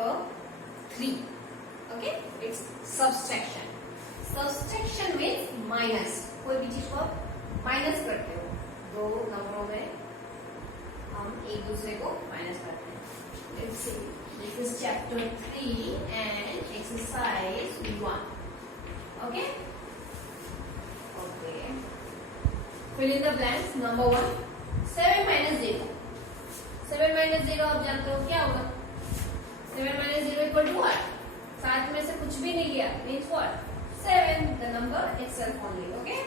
number 3. Okay, it's subtraction. Subtraction means minus. कोई भी चीज को माइनस करते हो, दो नंबरों में हम एक दूसरे को माइनस करते हैं. Let's see. This is chapter 3 and exercise 1. Okay. Okay. Fill in the blanks. Number 1. 7 minus 0. 7 minus 0 आप जानते हो क्या होगा? 7 minus 0 equal to what? 7 में से कुछ भी नहीं गया. Means what? 7. The number itself only. Okay.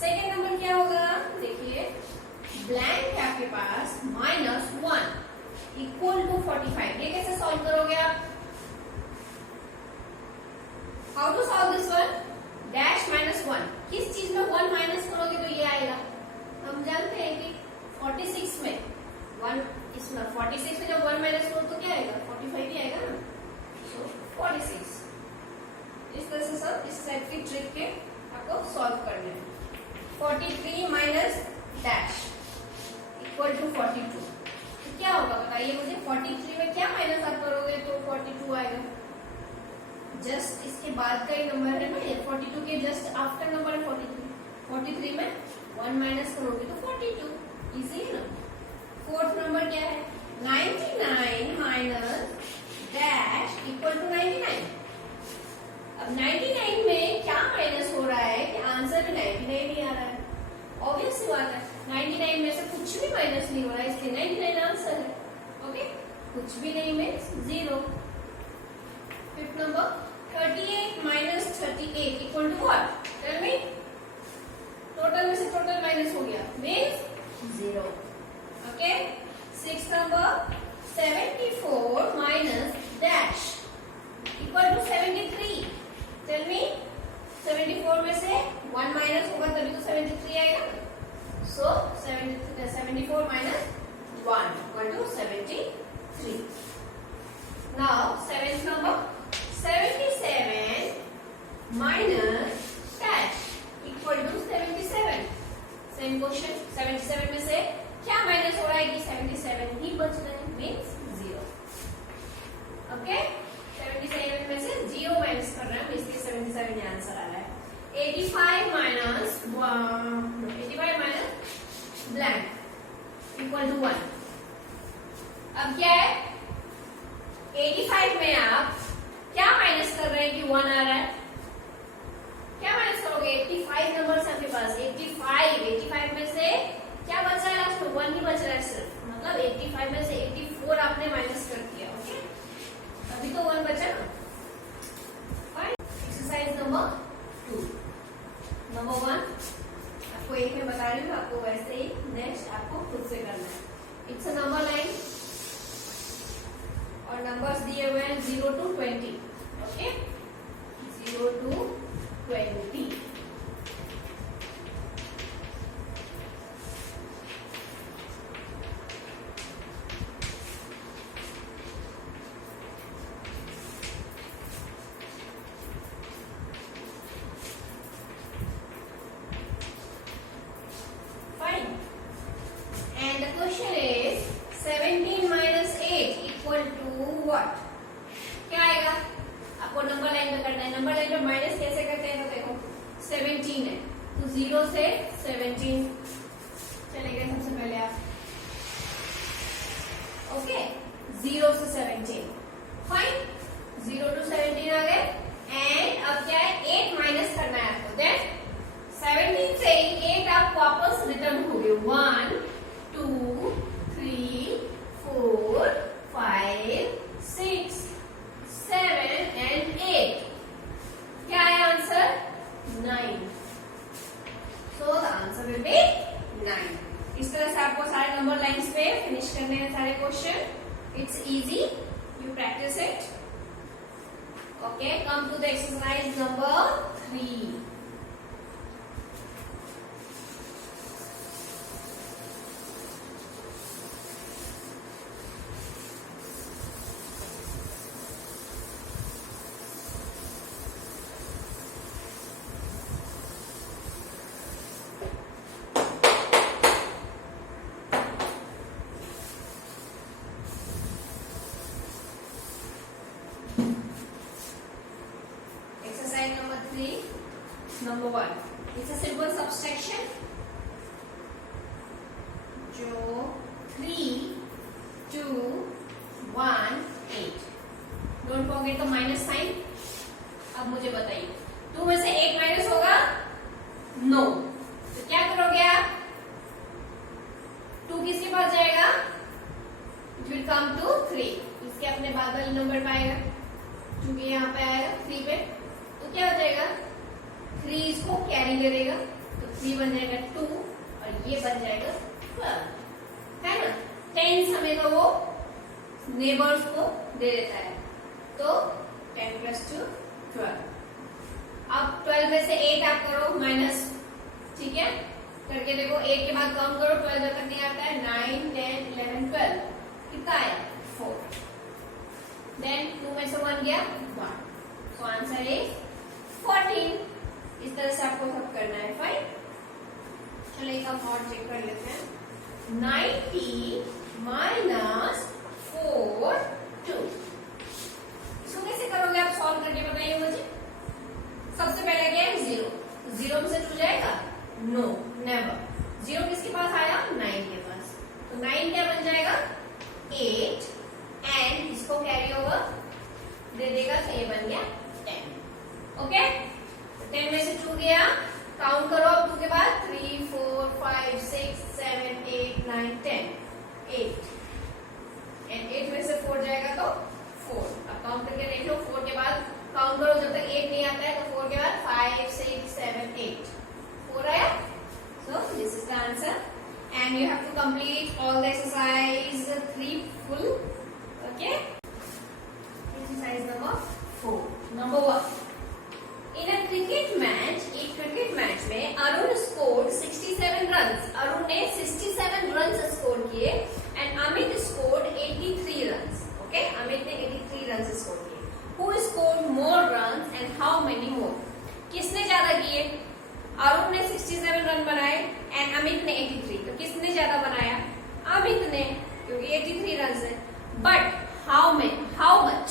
Second number क्या होगा? देखिए, blank है आपके पास. minus 1 equal to 45. ये कैसे solve करोगे आप? How to solve this one? Dash minus 1. किस चीज में 1 माइनस करोगे तो ये आएगा? हम जानते हैं कि 46 में 1, इसमें 46 में जब 1 माइनस करो तो क्या आएगा? 45 ही आएगा ना. So 46. इस तरह से सब इस सेट की ट्रिक के आपको सॉल्व करने हैं. 43 माइनस डैश इक्वल टू 42. तो क्या होगा बताइए मुझे? 43 में क्या माइनस आप करोगे तो 42 आएगा? जस्ट इसके बाद का ही नंबर है ना ये. 42 के जस्ट आफ्टर नंबर है 43. 43 में 1 माइनस करोगे तो 42. इजी है ना. फोर्थ नंबर क्या है? 99 माइनस डैश इक्वल टू 99. अब 99 में क्या माइनस हो रहा है कि आंसर भी 99 ही आ रहा है. ऑब्वियस सी बात है. 99 में से कुछ भी माइनस नहीं हो रहा है, इसलिए 99 आंसर है. ओके, कुछ भी नहीं means 0. Fifth number 38 minus 38 equal to what? Tell me. Total में से टोटल माइनस हो गया means 0. Okay. Sixth number 74 minus dash equal to 73. Tell me. 74 में से 1 माइनस होगा तभी तो 73 आएगा. So 74 minus 1 equal to 73. Now seventh number 77 minus dash equal to 77. Same question. 77 में से क्या माइनस हो रहा है कि 77 ही बच रहे हैं मीन्स 0. ओके. 77 में से 0 माइनस कर रहे हैं इसलिए 77 ये आंसर आ रहा है. 85 माइनस ब्लैंक इक्वल टू 1. अब क्या है? 85 में आप क्या माइनस कर रहे हैं कि 1 आ रहा है? क्या माइनस करोगे? 85 नंबर है आपके पास. 85 में से क्या बच रहा है? लास्ट में 1 ही बच रहा है सिर्फ. मतलब 85 में से 84 आपने माइनस कर दिया. ओके, अभी तो 1 बचा ना. फाइन. Exercise number 2. नंबर 1 आपको एक में बता रही हूँ, आपको वैसे ही नेक्स्ट आपको खुद से करना है. इट्स अ नंबर लाइन और नंबर्स दिए हुए हैं 0 to 20. Okay, 0 to 20. And the question is 17 minus 8 equal to what? क्या आएगा? आपको नंबर लाइन में करना है. नंबर लाइन में माइनस कैसे करते हैं तो देखो 17 है तो 0 से 17 चले गए सबसे पहले आप. ओके, 0 से 17. फाइन. 0 to 17 आ गए. एंड अब क्या है? 8 माइनस करना है आपको. देन 17 से 8 आप वापस रिटर्न हो गए. 1 2 3 4 5 6 7 and 8. क्या है answer? 9. So the answer will be 9. इस तरह से आपको सारे नंबर लाइंस पे फिनिश करने हैं सारे question. It's easy, you practice it. Okay, come to the exercise number 3. number 1. It's a simple subtraction. जो 3, 2, 1, 8. Don't forget the minus sign. अब मुझे बताइए 2 में से 1 माइनस होगा? नो. तो क्या करोगे आप? 2 किसके पास जाएगा? It will come to 3. इसके अपने बाद वाले नंबर पे आएगा, क्योंकि यहाँ पे आएगा 3 पे. तो क्या हो जाएगा? 3 इसको कैरी करेगा, तो 3 बन जाएगा 2 और ये बन जाएगा 12, है ना. 10 हमें तो वो नेबर्स को दे देता है, तो 10 + 2 12. अब 12 में से 8 आप करो माइनस, ठीक है, करके देखो. 8 के बाद काउंट करो, 12 तक नहीं आता है. 9, 10, 11, 12 कितना आया? 4. देन 2 में से 1 गया 1. So answer is 14. इस तरह से आपको सब करना है. फाइन. चलो एक हम और चेक कर लेते हैं. 90 माइनस 4 2. इसको कैसे करोगे आप सॉल्व करके बताइए मुझे. सबसे पहले क्या है? 0. 0 में से 2 जाएगा? No, never. 0 किसके पास आया? 9 के पास. तो 9 क्या बन जाएगा? 8 एंड इसको कैरी ओवर दे देगा, तो ये बन गया 10. ओके. 10 में से 2 गया, काउंट करो अब 2 के बाद. 3, 4, 5, 6, 7, 8, 9, 10. 8 एंड 8 में से 4 जाएगा तो 4. अब काउंट करके देख लो. 4 के बाद काउंट करो, जब तक 8 नहीं आता है, तो 4 के बाद 5, 6, 7, 8. 4 आया. So this is the answer, and you have to complete all the exercise 3 full. Okay. Exercise number 4. Number 1. In a cricket match, एक क्रिकेट मैच में अरुण स्कोर्ड 67 रन्स. अरुण ने 67 रन्स स्कोर किए and Amit scored 83 runs. Okay, Amit ने 83 runs score किए. Who scored more runs and how many more? किसने ज्यादा किए? अरुण ने 67 रन बनाए एंड अमित ने 83. तो किसने ज्यादा बनाया? अमित ने, क्योंकि 83 रन है. But how much?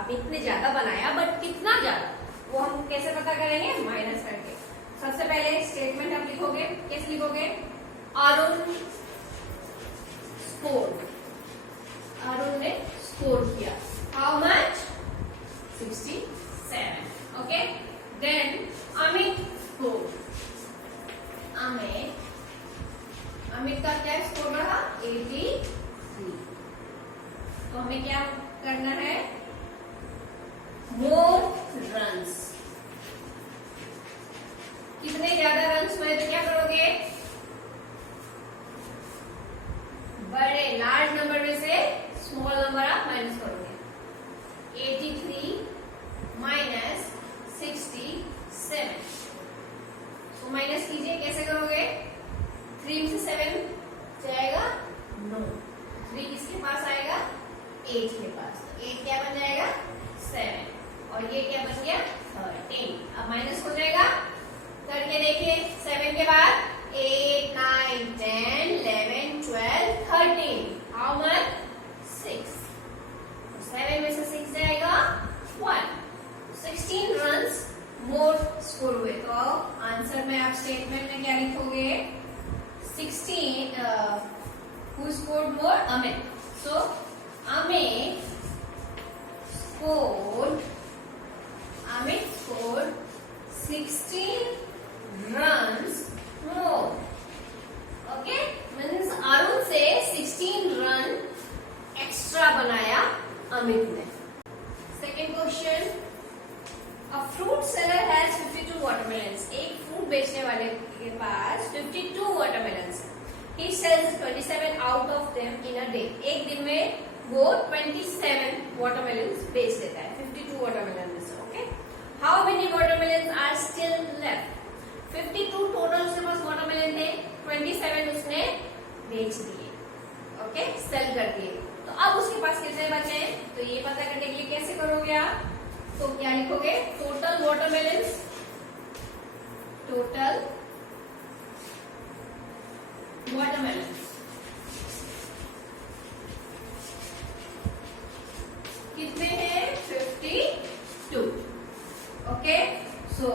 अमित ने ज्यादा बनाया, बट कितना ज्यादा, वो हम कैसे पता करेंगे? माइनस करके. सबसे पहले स्टेटमेंट आप लिखोगे. कैसे लिखोगे? अरुण स्कोर्ड. अरुण ने स्कोर किया. How much? 67. Okay. Then Amit score. Amit का क्या स्कोर रहा? 83. तो हमें क्या करना है? मोर रन्स. कितने ज्यादा रन्स हुए तो क्या करोगे? बड़े लार्ज नंबर में से स्मॉल नंबर आप माइनस करोगे. 83 माइनस 67. तो माइनस कीजिए. कैसे करोगे? 3 में से 7 जाएगा? नो. 3 किसके पास आएगा? 8 के पास. 8 क्या बन जाएगा? 7. और ये क्या बन गया? 13. अब माइनस हो जाएगा. करके देखिए. 7 के बाद 8, 9, 10, 11, 12, 13. How much? 6. 7 में से 6 जाएगा? 1. 16 रन्स मोर स्कोर हुए. तो आंसर में आप स्टेटमेंट में क्या लिखोगे? 16. Who scored more? Amit. So Amit scored 16 runs more. Okay, means Arun से 16 रन एक्स्ट्रा बनाया अमित ने. Second question. A fruit seller has 52 watermelons. एक फ्रूट बेचने वाले के पास 52 watermelons. He sells 27 out of them in a day. एक दिन में वो 27 watermelons बेच देता है. 52 watermelons में से. Okay. How many watermelons are still left? 52 total उसके पास watermelon थे. 27 उसने बेच दिए. Okay, सेल कर दिए. तो अब उसके पास कितने बचे हैं? तो ये पता करने के लिए कैसे करोगे आप? तो क्या लिखोगे? Total watermelons. टोटल वाटरमेलन्स कितने हैं? 52. ओके. सो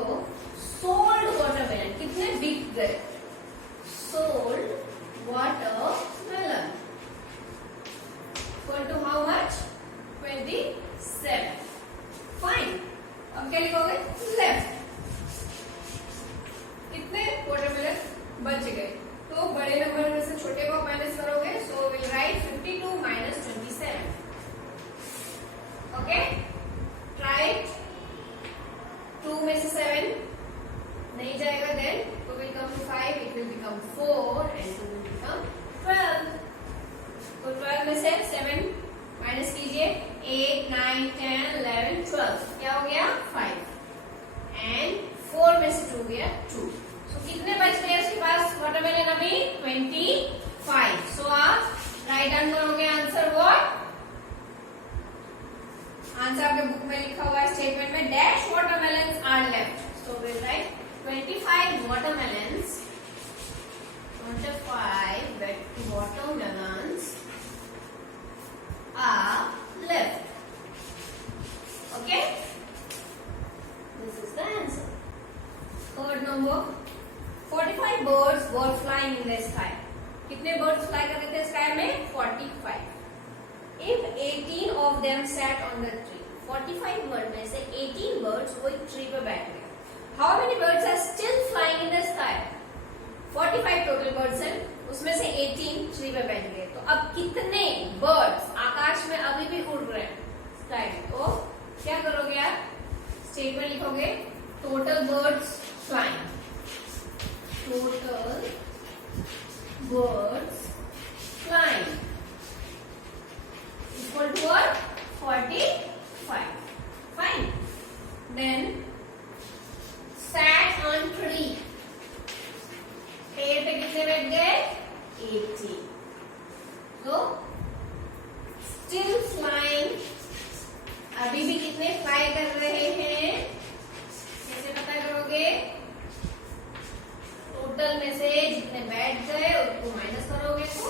से 7 माइनस कीजिए, 8 9 10 11 12, क्या हो गया 5, एंड 4 में से 2 गया 2। सो कितने बच गए उसके पास वाटरमेलन अभी 25। सो आप राइट डाउन करोगे आंसर व्हाट, आंसर आपके बुक में लिखा हुआ है स्टेटमेंट में, dash watermelons are left. So will write 25 watermelons, 25 watermelons are left. Okay, this is the answer. Third number, 45 birds were flying in the sky. कितने birds fly कर रहे थे sky में 45. If 18 of them sat on the tree, 45 bird में से 18 birds वो एक tree पे बैठ गए. How many birds are still flying in the sky? 45 total birds हैं, उसमें से 18 ट्री पे बैठ गए। तो अब कितने birds आकाश में अभी भी उड़ रहे हैं स्काई में? तो क्या करोगे आप, स्टेटमेंट लिखोगे total birds flying, total birds flying equal to what, 45. Fine. Then sat on tree, पेड़ पे कितने बैठ गए 80. तो still flying, अभी भी कितने फ्लाई कर रहे हैं, कैसे पता करोगे, टोटल में से जितने बैठ गए उसको माइनस करोगे तो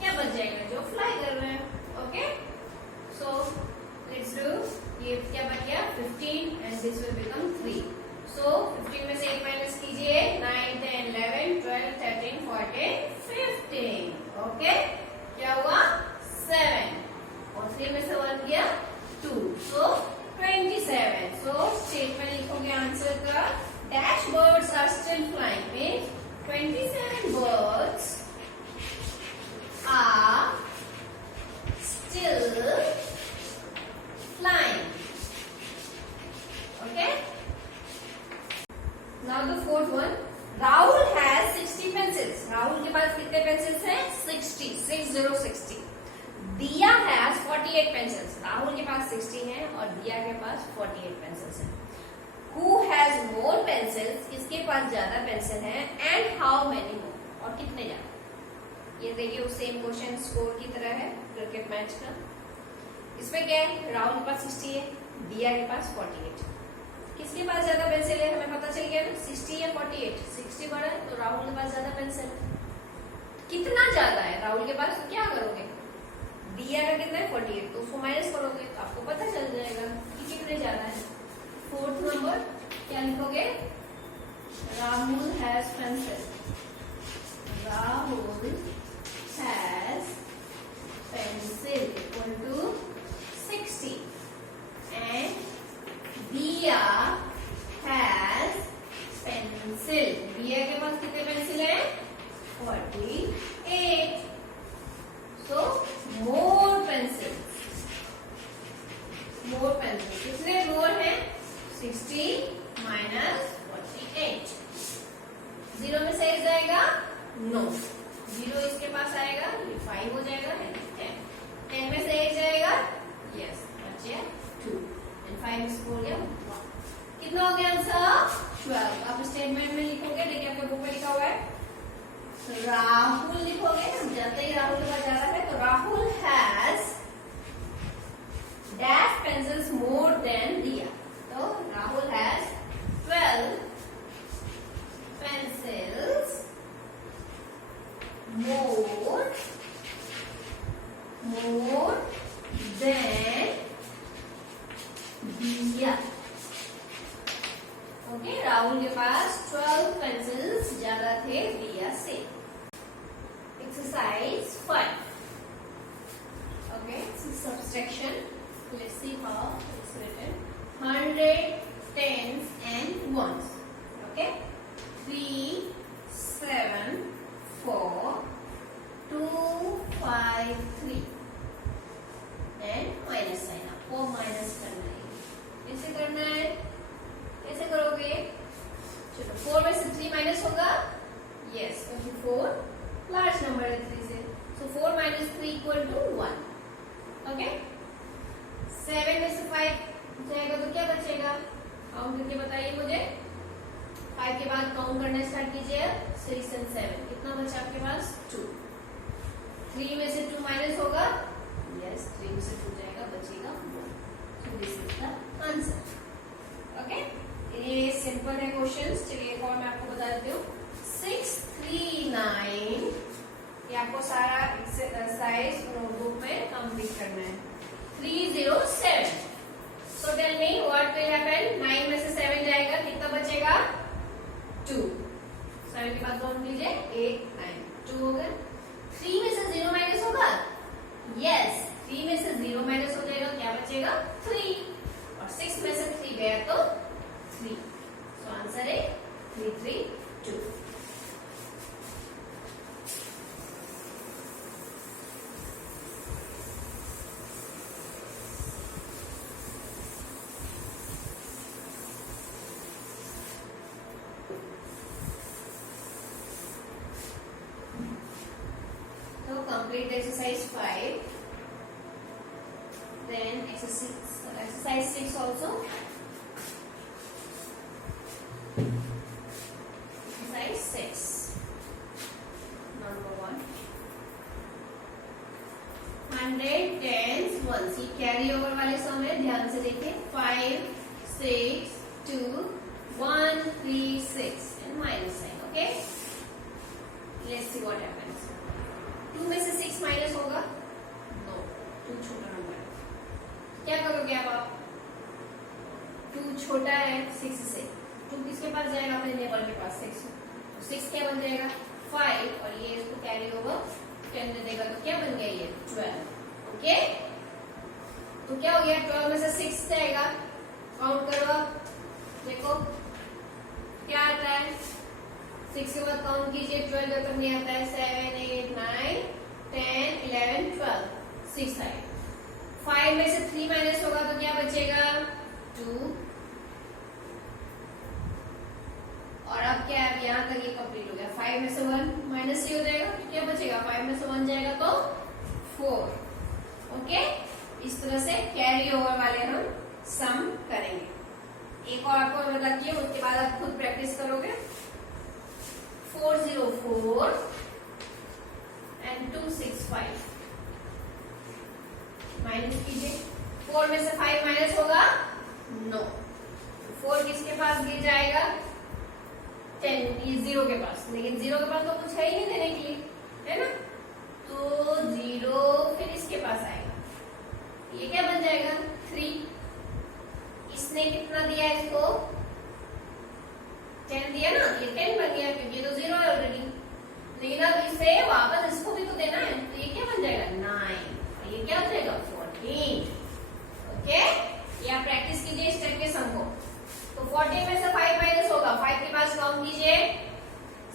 क्या बच जाएगा, जो फ्लाई कर रहे हैं. ओके, सो लेट्स डू, ये क्या बच गया 15 and this will become 3. So 15 में से 8 माइनस कीजिए, 9 10 11 12 13 14 15. ओके, क्या हुआ 7 और 3 में से 1 गया 2, so 27. So स्टेटमेंट लिखोगे आंसर का, dash birds are still flying means 27 birds are still flying. Okay. Now the fourth one, Rahul has 60 pencils. Rahul के पास कितने पेंसिल्स हैं 60, 60. दिया has 48 pencils. राहुल के पास 60 हैं और दिया के पास 48 पेंसिल्स हैं. Who has more pencils? किसके पास ज्यादा पेंसिल हैं, and how many more? और कितने ज्यादा. ये देखिए सेम क्वेश्चन स्कोर की तरह है क्रिकेट मैच का. इसमें क्या है, राहुल के पास 60 है, दिया के पास 48. किसके पास ज्यादा पेंसिल है हमें पता चल गया ना, 60 या 48. 60 बड़ा है तो राहुल के पास ज्यादा पेंसिल. कितना ज्यादा है राहुल के पास, तो क्या करोगे, दिया का कितना है 48, तो उसको माइनस करोगे तो आपको पता चल जाएगा कि कितने ज्यादा है. फोर्थ नंबर क्या लिखोगे, Rahul has pencil, Rahul has pencil equal to 60 and Diya has pencil. दिया के पास कितने पेंसिल है 48. So more pencils. कितने more है 60 minus 48. 0 में से एक जाएगा नो, 0 इसके पास आएगा, ये 5 हो जाएगा, 10 में से एक जाएगा, यस बचे 2 एंड 5 में से 4 गया 1. कितना हो गया आंसर 12. आप स्टेटमेंट में लिखोगे, देखिए आपके बुक में लिखा हुआ है, राहुल लिखोगे, हम जानते ही राहुल के पास ज्यादा है, तो Rahul has dash pencils more than दिया. तो Rahul has 12 pencils more than दिया. ओके, राहुल के पास 12 पेंसिल्स ज्यादा थे दिया से. Exercise 5. Okay, this is subtraction. Let's see how it's written. 100 tens and ones. Okay, 3 7 4 2 5 3 and minus sign. आपको माइनस करना है. कैसे करना है, कैसे करोगे, चलो 4 में से 3 माइनस होगा, यस, क्योंकि 4 लार्ज नंबर है 3 से, सो 4 ओके 7 में से 5 जाएगा तो क्या बचेगा, काउंट करके बताइए मुझे। 5 के बाद काउंट करना स्टार्ट कीजिए। 6 and 7 कितना बचा आपके पास 2। 3 में से 2 माइनस होगा, यस 3 में से 2 जाएगा, बचेगा 1। So this is the answer. Okay ये सिंपल है क्वेश्चंस। चलिए एक और मैं आपको बता देती हूँ। 6, 3, 9 ये आपको सारा एक्सरसाइज नोटबुक में कंप्लीट करना है। 307 so tell me what will happen। 9 में से 7 जाएगा, कितना बचेगा 2। 7 के बाद काउंट कीजिए 8, 9 2 हो गए। 3 में से 0 माइनस होगा, यस 3 में से 0 माइनस हो जाएगा, क्या बचेगा 3। और 6 में से 3 गया तो 3। सो आंसर है 332। Complete exercise 5. Then exercise 6 also. Exercise 6. Number 1. 100 tens ones. ये कैरी ओवर वाले सम है, ध्यान से देखिए। 5, 6, 2, 1, 3, 6 and minus sign. Okay. Let's see what happens. 2 में से 6 माइनस होगा, नो 2 छोटा नंबर है, क्या करोगे आप 2 छोटा है 6 से, 2 किसके पास जाएगा, अपने नेबर के पास 6। 6 क्या बन जाएगा 5 और ये इसको कैरी ओवर 10 दे देगा तो क्या बन गया ये 12। ओके तो क्या हो गया 12 में से 6 जाएगा, काउंट करो आप, देखो क्या आता है। 6 के बाद काउंट कीजिए, 12 तक नहीं आता है। 7, 8, 9, 10, 11, 12 6 आए। 5 में से 3 माइनस होगा तो क्या बचेगा 2। और अब क्या है, यहाँ तक ये कंप्लीट हो गया। 5 में से 1 माइनस ही हो जाएगा तो क्या बचेगा, 5 में से 1 जाएगा तो 4। ओके इस तरह से कैरी ओवर वाले हम सम करेंगे। एक और आपको मैं बताती हूँ, उसके बाद आप खुद प्रैक्टिस करोगे। 404 and 265 माइनस कीजिए। 4 में से 5 माइनस होगा, नो 4 किसके पास गिर जाएगा 10, ये 0 के पास, लेकिन 0 के पास तो कुछ है ही नहीं देने के लिए, है ना। तो 0 फिर इसके पास आएगा, ये क्या बन जाएगा 3। इसने कितना दिया इसको 10 दिया ना, ये 10 बन गया क्योंकि ये तो 0 है ऑलरेडी। लेकिन अब इसे वापस इसको भी तो देना है, तो ये क्या बन जाएगा 9 और ये क्या हो जाएगा 14। ओके ये आप प्रैक्टिस कीजिए इस टाइप के सम को। तो 14 में से 5 माइनस होगा, 5 के पास काउंट कीजिए।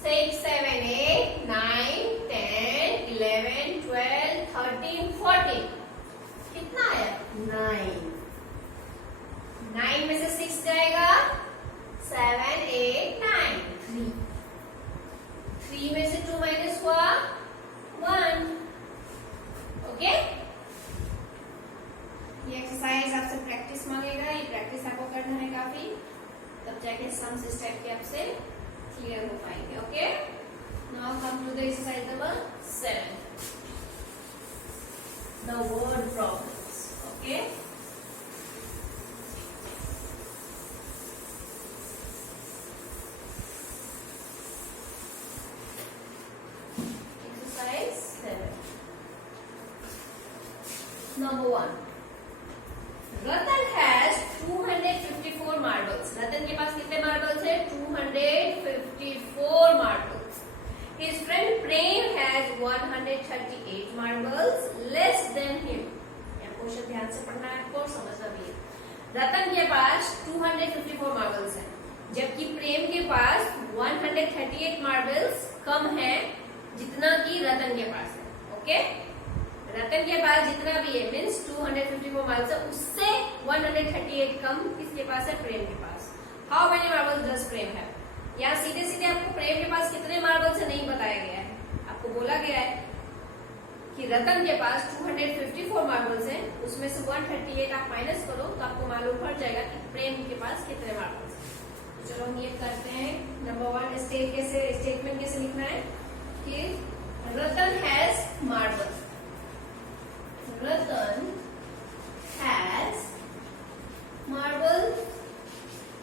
6, 7, 8, 9, 10, 11, 12, 13, 14 कितना आया 9। 9 में से 6 जाएगा, 7, 8, 9 3। 3 में से 2 माइनस हुआ 1। ओके ये एक्सरसाइज आपसे प्रैक्टिस मांगेगा, ये प्रैक्टिस आपको करना है काफी, तब जाके सम्स इस टाइप के आपसे क्लियर हो पाएंगे। Okay now come to the exercise number 7, the word problems. Okay Number 1. Ratan has 254 marbles. Ratan के पास कितने मार्बल्स है 254 marbles. His friend Prem has 138 marbles less than him. यह क्वेश्चन ध्यान से पढ़ना है आपको, समझना भी है। रतन के पास 254 मार्बल्स हैं, जबकि प्रेम के पास 138 मार्बल्स कम है जितना कि रतन के पास है। ओके रतन के पास जितना भी है मीन्स 254 मार्बल्स है, उससे 138 कम किसके पास है प्रेम के पास। हाउ मेनी मार्बल्स डज प्रेम है, यहाँ सीधे सीधे आपको प्रेम के पास कितने मार्बल्स है नहीं बताया गया है, आपको बोला गया है कि रतन के पास 254 मार्बल्स हैं, उसमें से 138 आप माइनस करो तो आपको मालूम पड़ जाएगा कि प्रेम के पास कितने मार्बल्स हैं। तो चलो हम ये करते हैं। नंबर 1 स्टेटमेंट कैसे लिखना है कि Ratan has marbles. Ratan has marbles.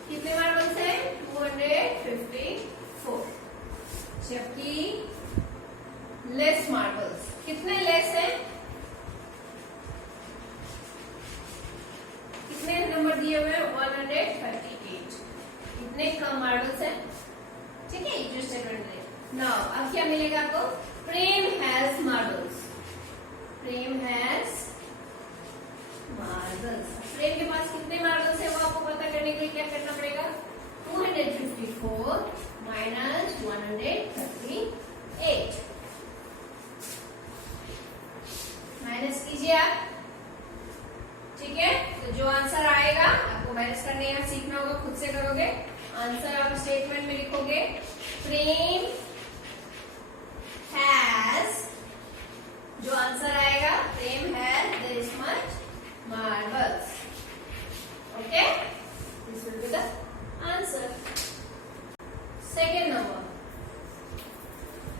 कितने मार्बल्स हैं? 254। जबकि लेस मार्बल्स, कितने लेस हैं? कितने नंबर दिए हुए हैं? 138। कितने कम मार्बल्स हैं? ठीक है, जो स्टेटमेंट है। नाउ अब क्या मिलेगा आपको? Prem has marbles. Prem has marbles. Prem के पास कितने मार्बल्स है वो आपको पता करने के लिए क्या करना पड़ेगा? 254 माइनस 138 माइनस कीजिए आप। ठीक है, तो जो आंसर आएगा आपको माइनस करने या सीखना होगा, खुद से करोगे। आंसर आप स्टेटमेंट में लिखोगे प्रेम हैज, जो आंसर आएगा Prem has this much marbles. Okay, this will be the answer. Second number,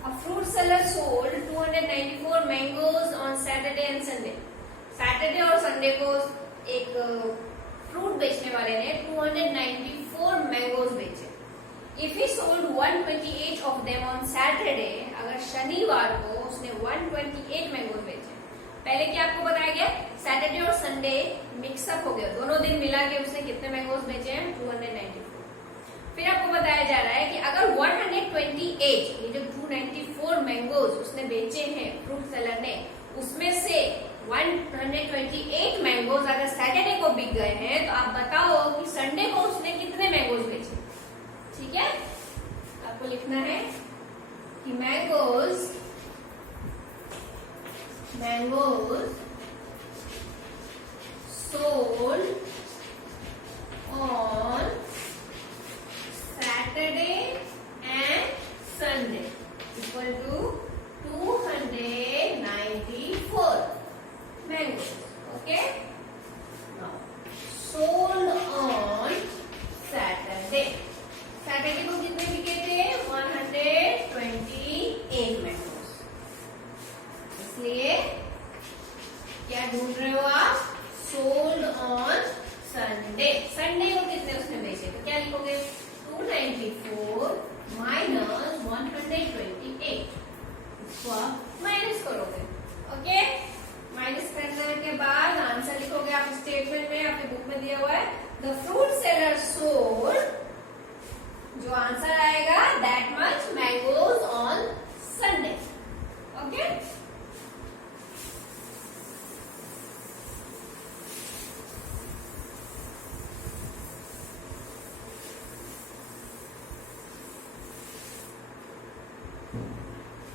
a fruit seller sold 294 mangoes on Saturday and Sunday. Saturday और संडे को एक फ्रूट बेचने वाले ने 294 मैंगोज बेचे। If he sold 128 of them on Saturday, अगर शनिवार को उसने 128 मैंगोज बेचे। पहले क्या आपको बताया गया? सैटरडे और संडे मिक्सअप हो गया, दोनों दिन मिला के उसने कितने मैंगोज बेचे हैं? 294। फिर आपको बताया जा रहा है कि अगर 128, ये जो 294 मैंगोज उसने बेचे हैं फ्रूट सेलर ने, उसमें से 128 मैंगोज अगर सैटरडे को बिक गए हैं, तो आप बताओ कि संडे को उसने कितने मैंगोज बेचे। ठीक है, आपको लिखना है कि mangoes sold on Saturday and Sunday equal to 294 mangoes. Okay, now sold on Saturday को कितने बिके थे? 128 मैंगोज। इसलिए क्या ढूंढ रहे हो आप? Sold on Sunday. संडे को कितने उसने बेचे? तो क्या लिखोगे? 294 माइनस 128। इसको आप माइनस करोगे। ओके, माइनस करने के बाद आंसर लिखोगे आप स्टेटमेंट में, आपके बुक में दिया हुआ है द फ्रूट सेलर सोल्ड, जो आंसर आएगा that much mangoes on Sunday. Okay,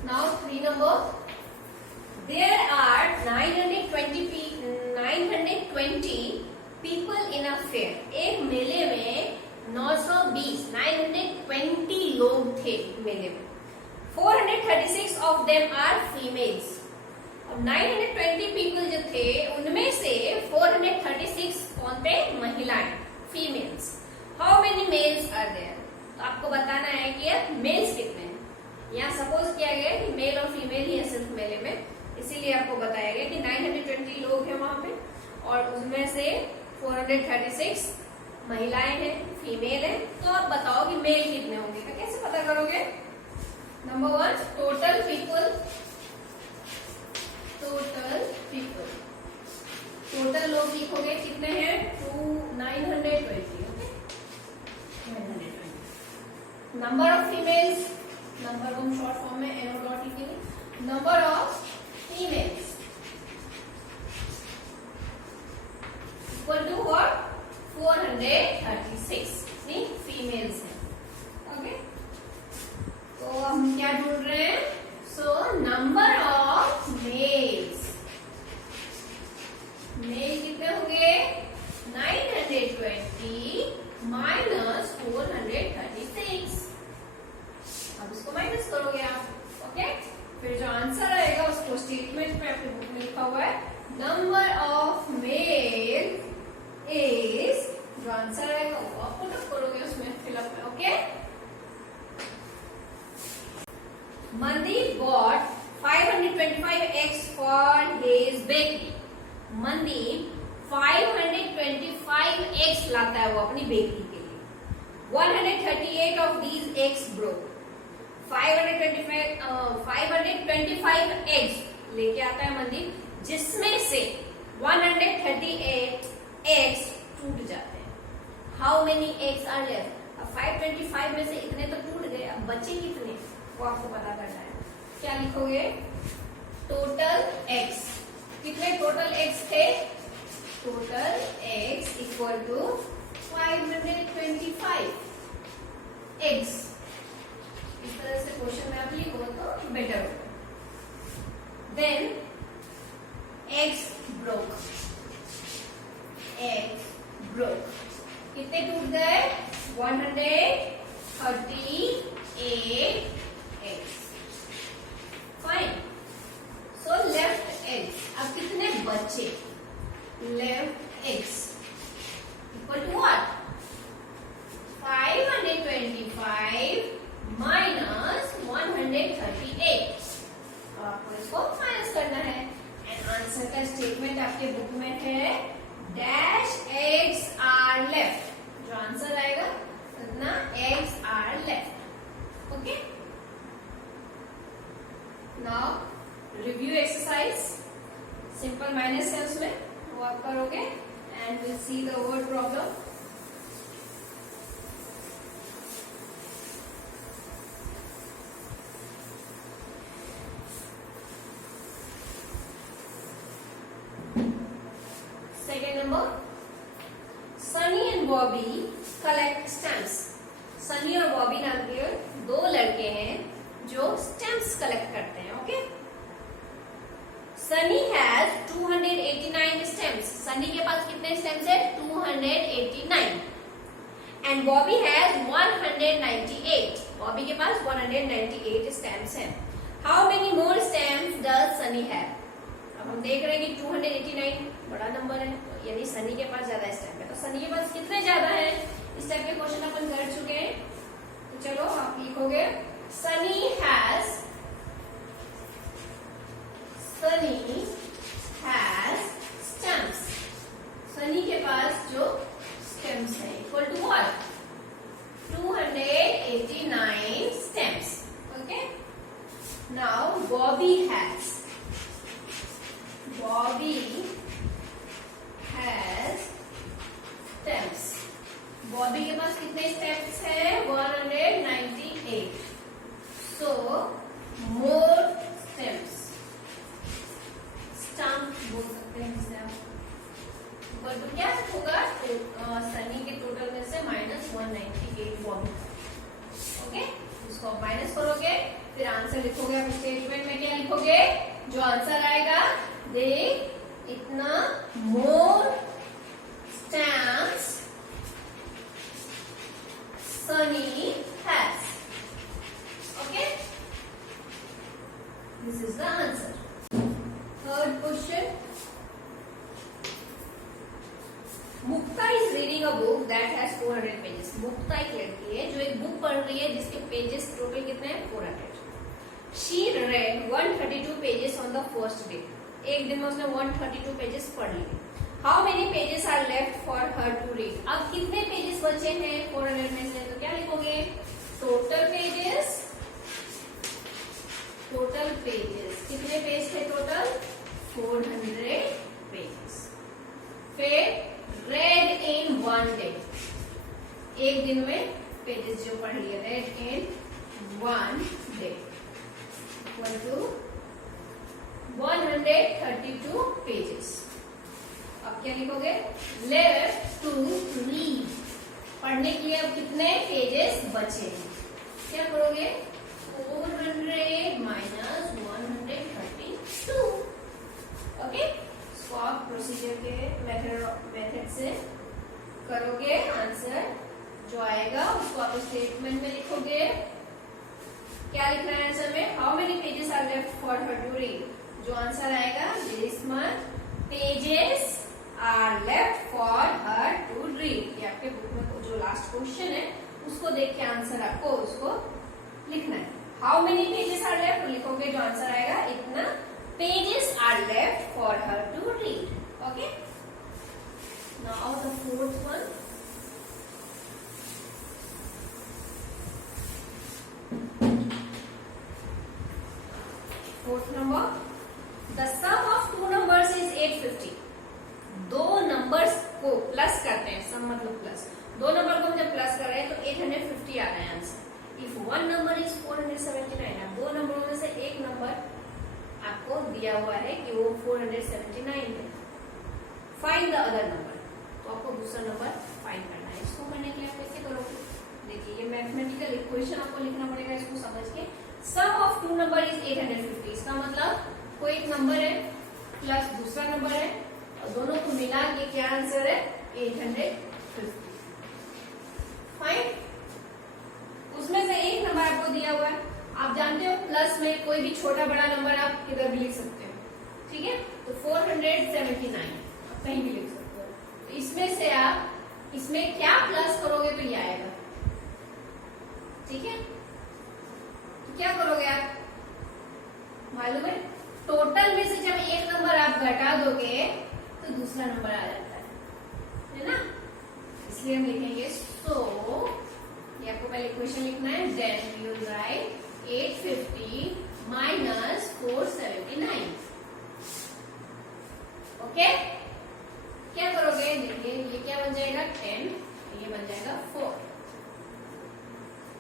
now 3 number, there are 920 people in a fair. एक मेले में 920 लोग थे मेले में। 436 of them are females. अब 920 people जो थे उनमें से 436 कौन थे? महिलाएं, females. How many males are there? तो आपको बताना है कि यार मेल्स कितने हैं। यहाँ सपोज किया गया कि मेल और फीमेल ही है सिर्फ मेले में, इसीलिए आपको बताया गया कि 920 लोग हैं वहां पे, और उसमें से 436 महिलाएं हैं, फीमेल हैं। तो आप बताओ कि मेल कितने होंगे? तो कैसे पता करोगे? Number 1, total people. टोटल लोग लिखोगे कितने हैं? 920। नंबर ऑफ फीमेल्स, नंबर हम शॉर्ट फॉर्म में NO डॉट लिखेंगे। Number of females equal to what? 436 females हैं। ओके, तो हम क्या ढूंढ रहे हैं? So number of males, male कितने होंगे? 920 माइनस 436। अब इसको माइनस करोगे आप। ओके, फिर जो आंसर आएगा उसको स्टेटमेंट में मनदीप 525 eggs लाता है वो अपनी बेकरी के लिए. 138 of these eggs broke. 525 eggs लेके आता है मनदीप, जिसमें से 138 eggs टूट जाते हैं. How many eggs are left? अब 525 में से इतने तो टूट गए, अब बचे कितने वो आपको पता करना है. क्या लिखोगे? Total eggs. कितने टोटल eggs थे? Total eggs equal to 525 eggs. इस तरह से क्वेश्चन में आप लिखो तो बेटर हो. Then eggs broke. eggs broke. कितने टूट गए? 138 eggs. Fine. So left eggs. अब कितने बचे? Left eggs equal to what? 525 minus 138. अब आपको इसको माइनस करना है. एंड आंसर का स्टेटमेंट आपके बुक में है डैश eggs are left. जो आंसर आएगा उतना eggs are left. Okay. Now review exercise. Simple minus है उसमें, वो आप करोगे and will see the word problem. Second number, Sunny and Bobby collect stamps. Sunny और Bobby नाम के दो लड़के हैं जो स्टैम्प्स कलेक्ट करते हैं. Okay. Sunny has 289 stamps. Sunny के पास कितने स्टैम्प्स है? 289. And Bobby has 198. Bobby के पास 198 स्टैम्प्स हैं. How many more stamps does Sunny have? अब हम देख रहे हैं कि 289 बड़ा नंबर है, यानी सनी के पास ज्यादा स्टैम्प है. तो सनी के पास कितने ज्यादा है? इस टाइप के क्वेश्चन अपन कर चुके हैं. तो चलो आप लिखोगे सनी हैज स्टैम्प्स. सनी के पास जो स्टैम्प्स है equal to what? 289 stamps. Okay. Now Bobby has stamps. Bobby के पास कितने स्टैम्प्स है? 198. So more stamps. स्टैम्प बोल सकते हैं इसे आप. तो क्या होगा? सनी के टोटल में से माइनस 198 बॉबी. ओके. इसको माइनस करोगे, फिर आंसर लिखोगे. आप स्टेटमेंट में क्या लिखोगे? जो आंसर आएगा देख इतना more stamps Sunny has. Okay, this is the answer. Third question. Mukta is reading a book that has 400 pages. Mukta एक लड़की है जो एक बुक पढ़ रही है जिसके पेजेस टोटल कितने हैं? 400. She read 132 pages on the first day. एक दिन में उसने 132 पेजेस पढ़ लिए. How many pages are left for her to read? अब कितने पेजेस बचे हैं 400 में से? तो क्या लिखोगे? Total pages. कितने पेज थे टोटल? 400 पेजेस. फिर read in one day. एक दिन में पेजेस जो पढ़ लिए. read in one day equal to 132 pages. अब क्या लिखोगे? Left to read. पढ़ने के लिए अब कितने पेजेस बचे हैं? क्या करोगे? 400 माइनस 132. ओके. स्वैप प्रोसीजर के मेथड से करोगे. आंसर जो आएगा उसको आप स्टेटमेंट में लिखोगे. क्या लिखना है आंसर में? How many pages are left for her to read. जो आंसर आएगा this much pages are left for her to read. ये आपके बुक में जो लास्ट क्वेश्चन है उसको देख के आंसर आपको उसको लिखना है. How many pages are left लिखोगे. जो आंसर आएगा इतना pages are left for her to read. Now the fourth one, fourth number, the sum of two numbers is 850। दो नंबर्स को प्लस करते हैं, सम मतलब प्लस, दो नंबर को हम जब प्लस कर रहे हैं तो 850 आ रहा है answer. If one number is 479, अब दो नंबरों में से एक नंबर आपको दिया हुआ है कि वो 479 है, फाइंड द अदर नंबर, तो आपको दूसरा नंबर फाइंड करना है। इसको करने के लिए आप कैसे करोगे, देखिए ये मैथमेटिकल इक्वेशन आपको लिखना पड़ेगा इसको समझ के। सम ऑफ टू नंबर इज 850, इसका मतलब कोई एक नंबर है प्लस दूसरा नंबर है और दोनों को मिला के क्या आंसर है 850। फाइन, उसमें से एक नंबर आपको दिया हुआ है, आप जानते हो प्लस में कोई भी छोटा बड़ा नंबर आप किधर भी लिख सकते हो, ठीक है, तो 479 आप कहीं भी लिख सकते हो। तो इसमें से आप इसमें क्या प्लस करोगे तो ये आएगा, ठीक है। तो क्या करोगे आप, मालूम है टोटल में से जब एक नंबर आप घटा दोगे तो दूसरा नंबर आ जाता है ना, इसलिए हम लिखेंगे सो, ये आपको पहले इक्वेशन लिखना है, then you write 850 minus 479। Okay, क्या करोगे, देखिए ये क्या बन जाएगा 10, ये बन जाएगा 4।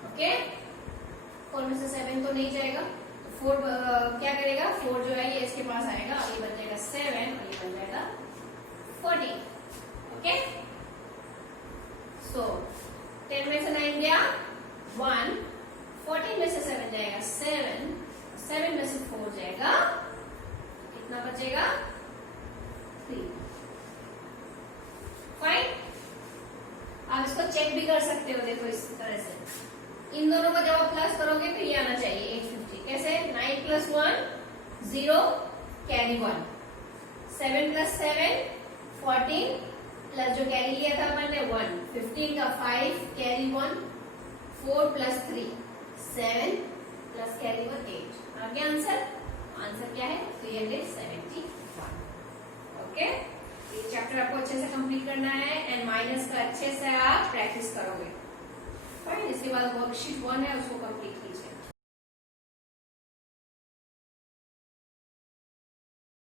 ओके, 4 में से 7 तो नहीं जाएगा, तो 4 क्या करेगा, 4 जो है ये इसके पास आएगा, ये बन जाएगा 7 और ये बन जाएगा 14। ओके, सो 10 में से 9 गया 1, 14 में से 7 जाएगा 7, 7 में से 4 जाएगा, कितना बचेगा 3। फाइन, आप इसको चेक भी कर सकते हो, देखो इस तरह से इन दोनों को जब आप प्लस करोगे तो ये आना चाहिए 850। कैसे, 9 + 1 0 कैरी 1, 7 + 7 14 प्लस जो कैरी लिया था मैंने 1, 15 का 5 कैरी 1, 4 + 3 7 प्लस कैरी 1 8। आगे आंसर, आंसर क्या है 371। ओके, ये चैप्टर आपको अच्छे से कंप्लीट करना है एंड माइनस का अच्छे से आप प्रैक्टिस करोगे। फाइन, इसके बाद वर्कशीट 1 है उसको कंप्लीट कीजिए।